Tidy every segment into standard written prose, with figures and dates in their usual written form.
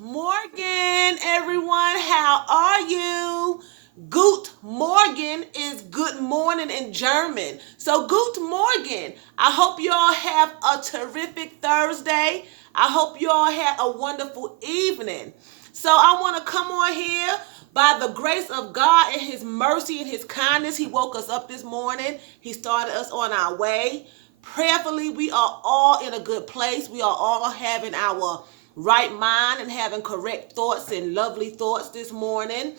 Morgen, everyone. How are you? Gut Morgen is good morning in German. So, Gut Morgen. I hope you all have a terrific Thursday. I hope you all had a wonderful evening. So, I want to come on here by the grace of God and His mercy and His kindness. He woke us up this morning, He started us on our way. Prayerfully, we are all in a good place. We are all having our right mind and having correct thoughts and lovely thoughts this morning.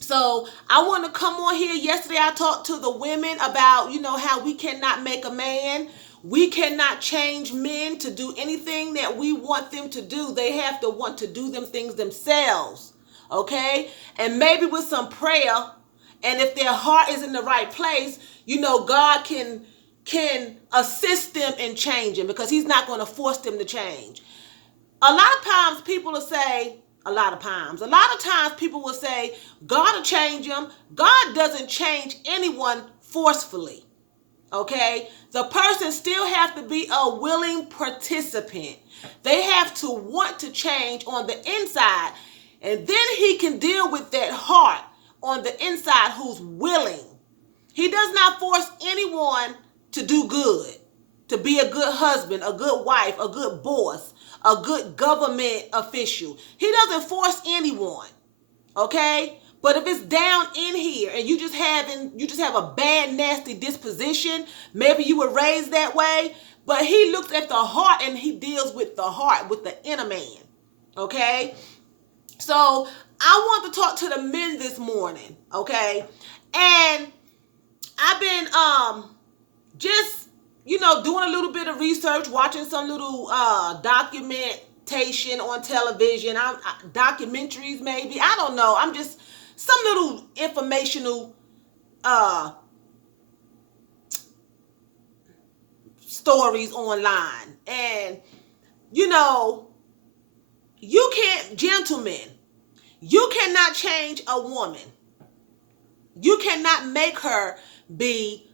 So I want to come on here. Yesterday I talked to the women about, how we cannot make a man. We cannot change men to do anything that we want them to do. They have to want to do them things themselves. Okay? And maybe with some prayer, and if their heart is in the right place, God can assist them in changing, because He's not going to force them to change. A lot of times people will say, a lot of times people will say, God will change them. God doesn't change anyone forcefully. Okay? The person still have to be a willing participant. They have to want to change on the inside. And then He can deal with that heart on the inside who's willing. He does not force anyone to do good, to be a good husband, a good wife, a good boss, a good government official. He doesn't force anyone, okay? But if it's down in here and you just have a bad, nasty disposition, maybe you were raised that way, but He looks at the heart and He deals with the heart, with the inner man, okay? So I want to talk to the men this morning, okay? And I've been just doing a little bit of research, watching some little documentation on television, documentaries maybe. I don't know. I'm just some little informational stories online. And you can't, gentlemen, you cannot change a woman. You cannot make her be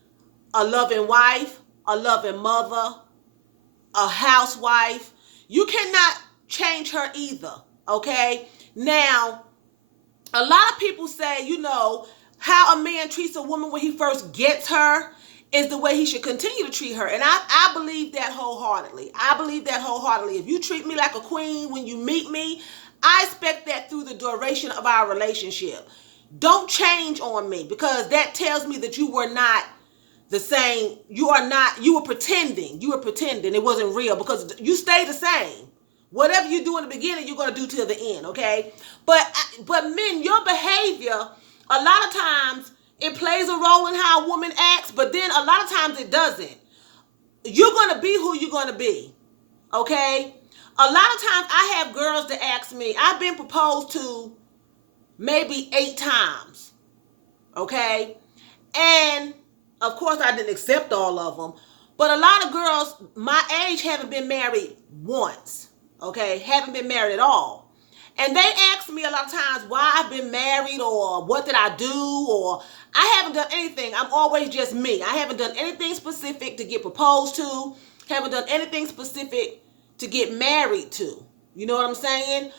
a loving wife, a loving mother, a housewife. You cannot change her either, okay? Now, a lot of people say, how a man treats a woman when he first gets her is the way he should continue to treat her. And I believe that wholeheartedly. If you treat me like a queen when you meet me, I expect that through the duration of our relationship. Don't change on me, because that tells me that you were not the same. You were pretending. It wasn't real, because you stay the same. Whatever you do in the beginning, you're going to do till the end, okay? But men, your behavior, a lot of times it plays a role in how a woman acts, but then a lot of times it doesn't. You're going to be who you're going to be, okay? A lot of times I have girls that ask me, I've been proposed to maybe 8 times, okay? And of course I didn't accept all of them, but a lot of girls my age haven't been married once, okay? Haven't been married at all. And they ask me a lot of times why I've been married, or what did I do, or I haven't done anything. I'm always just me. I haven't done anything specific to get proposed to, haven't done anything specific to get married to. You know what I'm saying?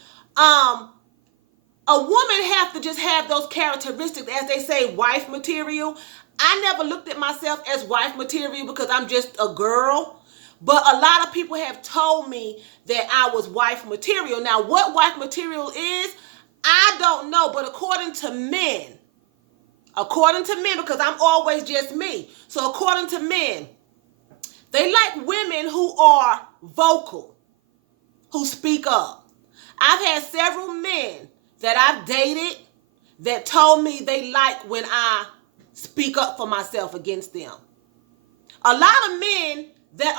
A woman have to just have those characteristics, as they say, wife material. I never looked at myself as wife material because I'm just a girl. But a lot of people have told me that I was wife material. Now, what wife material is, I don't know. But according to men, because I'm always just me. So according to men, they like women who are vocal, who speak up. I've had several men that I've dated that told me they like when I speak up for myself against them. A lot of men that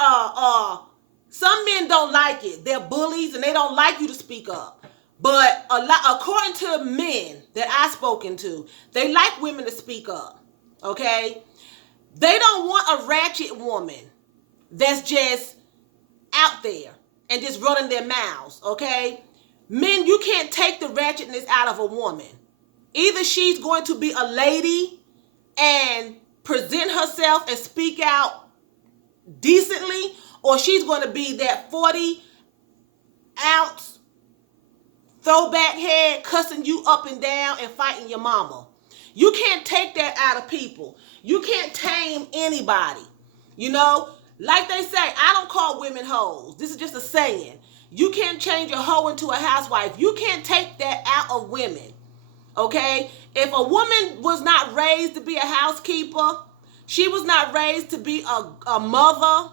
some men don't like it. They're bullies and they don't like you to speak up. But according to men that I've spoken to, they like women to speak up. Okay? They don't want a ratchet woman that's just out there and just running their mouths. Okay? Men, you can't take the ratchetness out of a woman. Either she's going to be a lady and present herself and speak out decently, or she's going to be that 40-ounce throwback head cussing you up and down and fighting your mama. You can't take that out of people. You can't tame anybody. You know, like they say, I don't call women hoes. This is just a saying. You can't change a hoe into a housewife. You can't take that out of women. Okay? If a woman was not raised to be a housekeeper, she was not raised to be a mother,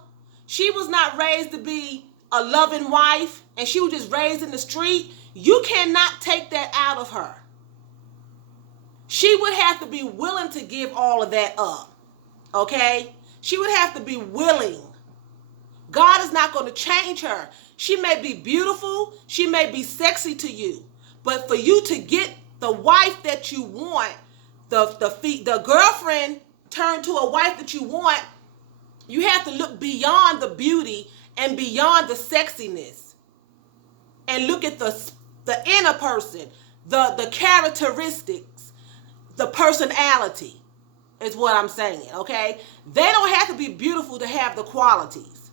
she was not raised to be a loving wife, and she was just raised in the street, you cannot take that out of her. She would have to be willing to give all of that up. Okay? She would have to be willing. God is not going to change her. She may be beautiful. She may be sexy to you. But for you to get the wife that you want, the girlfriend turned to a wife that you want, you have to look beyond the beauty and beyond the sexiness. And look at the inner person, the characteristics, the personality is what I'm saying, okay? They don't have to be beautiful to have the qualities.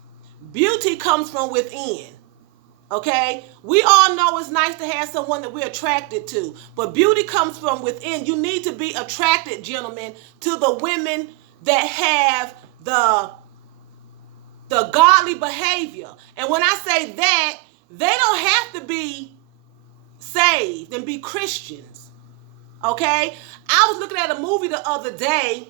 Beauty comes from within, okay? We all know it's nice to have someone that we're attracted to, but beauty comes from within. You need to be attracted, gentlemen, to the women that have the godly behavior. And when I say that, they don't have to be saved and be Christians, okay? I was looking at a movie the other day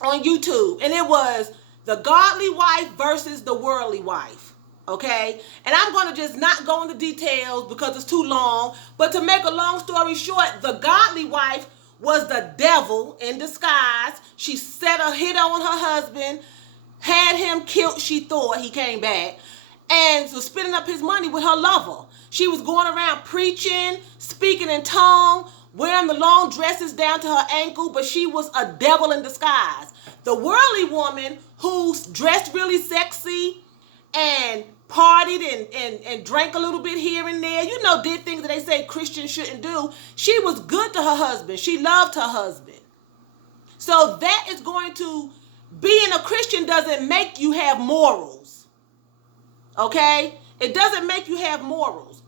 on YouTube, and it was the godly wife versus the worldly wife, okay? And I'm going to just not go into details because it's too long, but to make a long story short, the godly wife was the devil in disguise. She set a hit on her husband, had him killed, she thought. He came back, and was spending up his money with her lover. She was going around preaching, speaking in tongue, wearing the long dresses down to her ankle, but she was a devil in disguise. The worldly woman who dressed really sexy and partied and drank a little bit here and there, you know, did things that they say Christians shouldn't do. She was good to her husband. She loved her husband. So that is going to, being a Christian doesn't make you have morals. Okay? It doesn't make you have morals.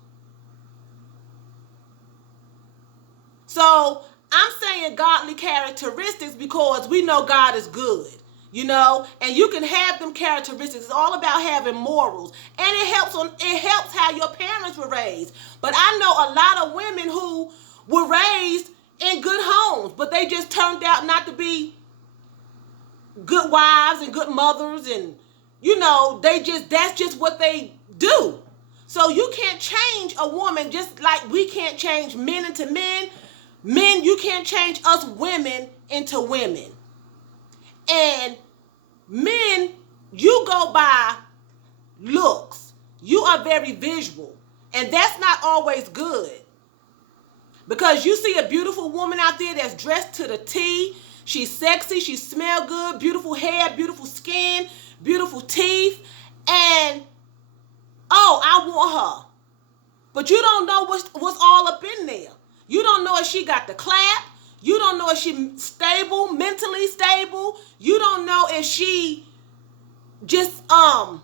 So I'm saying godly characteristics because we know God is good, you know, and you can have them characteristics. It's all about having morals, and it helps how your parents were raised. But I know a lot of women who were raised in good homes, but they just turned out not to be good wives and good mothers, and you know, that's just what they do. So you can't change a woman just like we can't change men into men. Men, you can't change us women into women. And men, you go by looks. You are very visual. And that's not always good. Because you see a beautiful woman out there that's dressed to the T. She's sexy. She smells good. Beautiful hair, beautiful skin, beautiful teeth. And, oh, I want her. But you don't know what's all up in there. You don't know if she got the clap. You don't know if she's stable, mentally stable. You don't know if she just a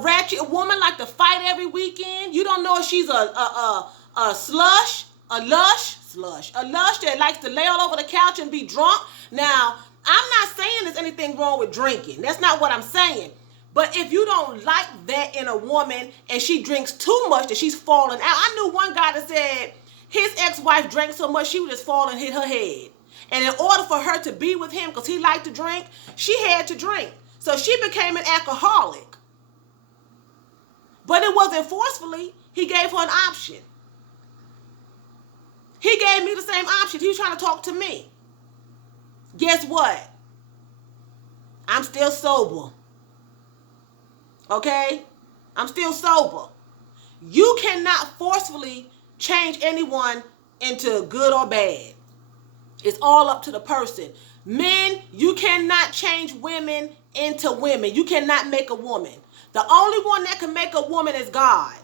ratchet woman like to fight every weekend. You don't know if she's a lush that likes to lay all over the couch and be drunk. Now, I'm not saying there's anything wrong with drinking. That's not what I'm saying. But if you don't like that in a woman and she drinks too much that she's falling out. I knew one guy that said his ex-wife drank so much she would just fall and hit her head. And in order for her to be with him, because he liked to drink, she had to drink. So she became an alcoholic. But it wasn't forcefully. He gave her an option. He gave me the same option. He was trying to talk to me. Guess what? I'm still sober. Okay? I'm still sober. You cannot forcefully change anyone into good or bad. It's all up to the person. Men, you cannot change women into women. You cannot make a woman. The only one that can make a woman is God.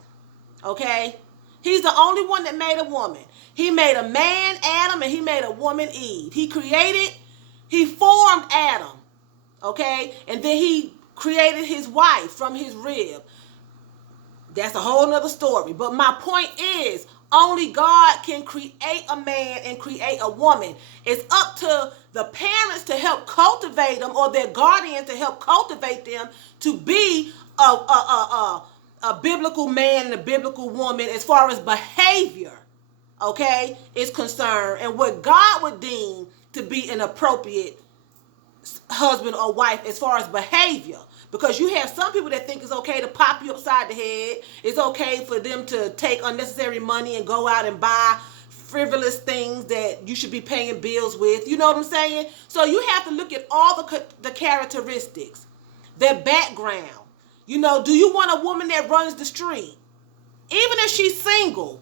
Okay? He's the only one that made a woman. He made a man, Adam, and he made a woman, Eve. He formed Adam. Okay? And then he created his wife from his rib. That's a whole nother story. But my point is, Only God can create a man and create a woman. It's up to the parents to help cultivate them, or their guardians to help cultivate them to be a biblical man and a biblical woman as far as behavior, okay, is concerned, and what God would deem to be an appropriate husband or wife as far as behavior. Because you have some people that think it's okay to pop you upside the head. It's okay for them to take unnecessary money and go out and buy frivolous things that you should be paying bills with. You know what I'm saying? So you have to look at all the characteristics, their background. You know, do you want a woman that runs the street? Even if she's single,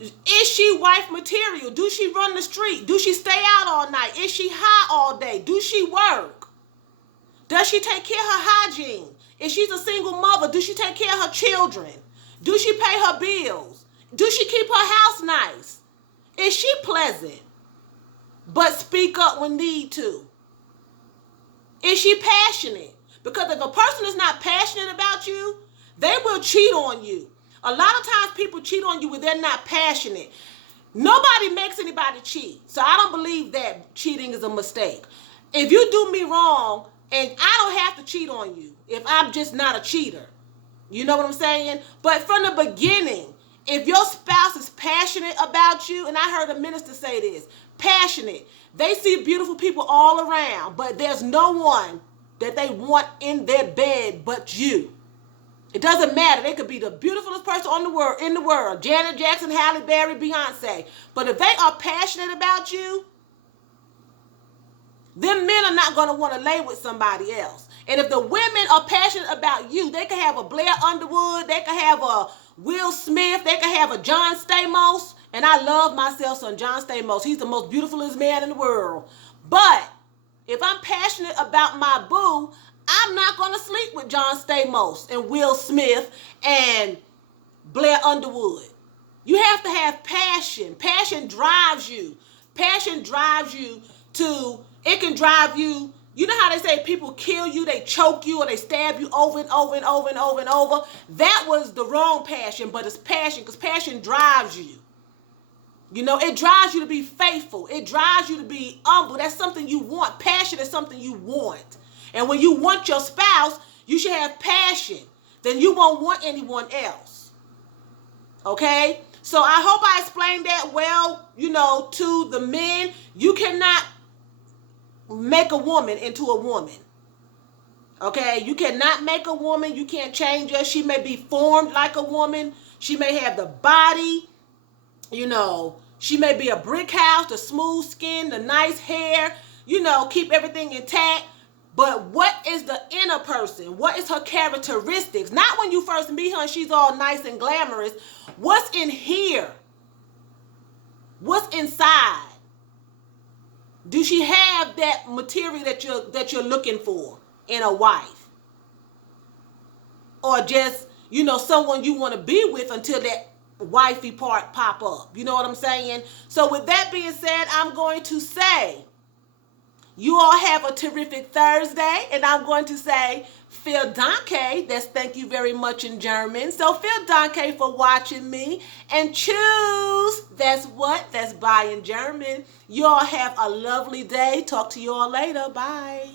is she wife material? Do she run the street? Do she stay out all night? Is she high all day? Do she work? Does she take care of her hygiene? If she's a single mother, does she take care of her children? Do she pay her bills? Do she keep her house nice? Is she pleasant? But speak up when need to. Is she passionate? Because if a person is not passionate about you, they will cheat on you. A lot of times people cheat on you when they're not passionate. Nobody makes anybody cheat. So I don't believe that cheating is a mistake. If you do me wrong, and I don't have to cheat on you if I'm just not a cheater. You know what I'm saying? But from the beginning, if your spouse is passionate about you, and I heard a minister say this, passionate. They see beautiful people all around, but there's no one that they want in their bed but you. It doesn't matter. They could be the beautifulest person in the world. Janet Jackson, Halle Berry, Beyonce. But if they are passionate about you, them men are not going to want to lay with somebody else. And if the women are passionate about you, they can have a Blair Underwood, they can have a Will Smith, they can have a John Stamos. And I love myself some John Stamos. He's the most beautifulest man in the world. But if I'm passionate about my boo, I'm not going to sleep with John Stamos and Will Smith and Blair Underwood. You have to have passion. Passion drives you. Passion drives you to... It can drive you. You know how they say people kill you, they choke you, or they stab you over and over and over and over and over? That was the wrong passion, but it's passion, because passion drives you. You know, it drives you to be faithful. It drives you to be humble. That's something you want. Passion is something you want. And when you want your spouse, you should have passion. Then you won't want anyone else. Okay? So I hope I explained that well, you know, to the men. You cannot make a woman into a woman. Okay? You cannot make a woman. You can't change her. She may be formed like a woman. She may have the body. You know, she may be a brick house, the smooth skin, the nice hair. You know, keep everything intact. But what is the inner person? What is her characteristics? Not when you first meet her and she's all nice and glamorous. What's in here? What's inside? Do she have that material that you're looking for in a wife? Or just, you know, someone you want to be with until that wifey part pop up. You know what I'm saying? So with that being said, I'm going to say, you all have a terrific Thursday, and I'm going to say, vielen Dank, that's thank you very much in German. So vielen Dank for watching me, and choose, that's what, that's bye in German. You all have a lovely day. Talk to you all later. Bye.